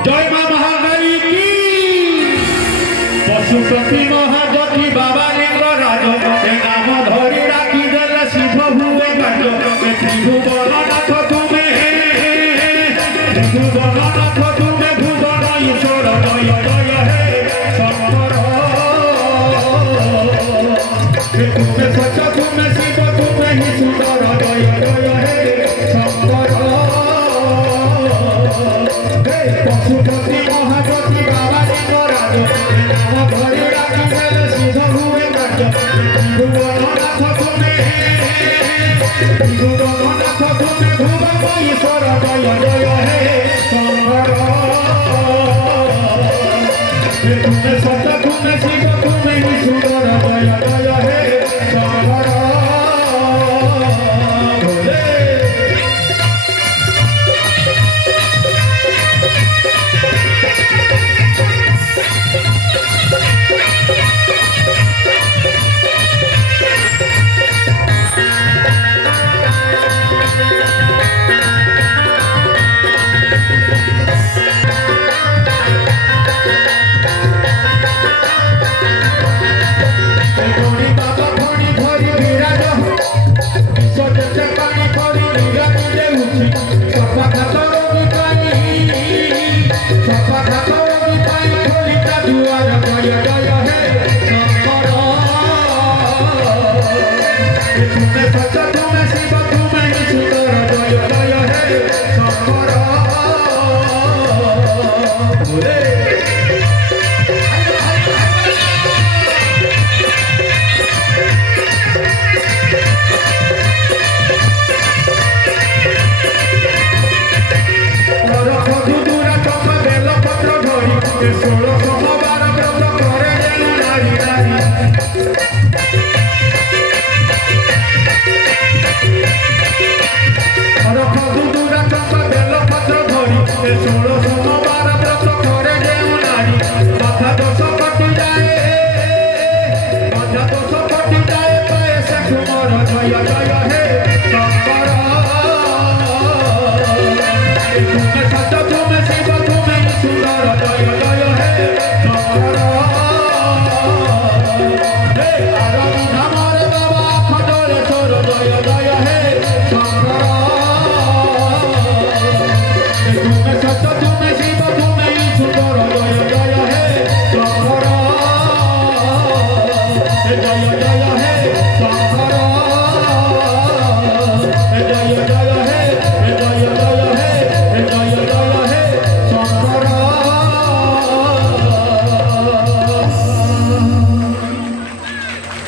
জয় মা মহাকালী কি পশুপতি মহাগতি বাবা লিঙ্গরাজ এ নাম ধরি রাখি দেলে শিব ভুবে কাজ ত্রিভুবননাথ তুমি ত্রিভুবননাথ তুমি ভুবন ঈশ্বর জয় জয় হে শঙ্কর তুমি সচ তুমি শিব তুমি হি সুন্দর জয় জয় হে শঙ্কর পশুপতি মহাগতি বাবা লিঙ্গরাজ নাম ধরি রাখি দেলে শিব ভুবে কাজ ত্রিভুবননাথ তুমি ত্রিভুবননাথ তুমি ভুবন ঈশ্বর জয় জয় হে শঙ্কর তুমি সত্য তুমি শিব তুমি হি সুন্দর জয় জয় হে শঙ্কর ভোলে ধরি বাবা ধরি ধরি বিরাজ সচেতন পানি করি নিরানি দেউছি সর্বঘাত রোগী পাই সর্বঘাত রোগী পাই খোলিতা দুয়ার জয় জয় হে শঙ্কর তুমি সচ তুমি শিব তুমি হি সুন্দর জয় জয় হে শঙ্কর ভোলে ষোলো সোমবার ব্রত করে যেন নারী নারী রথ দুদুরা চম্পা বেল পত্র ধরি ষোলো সোমবার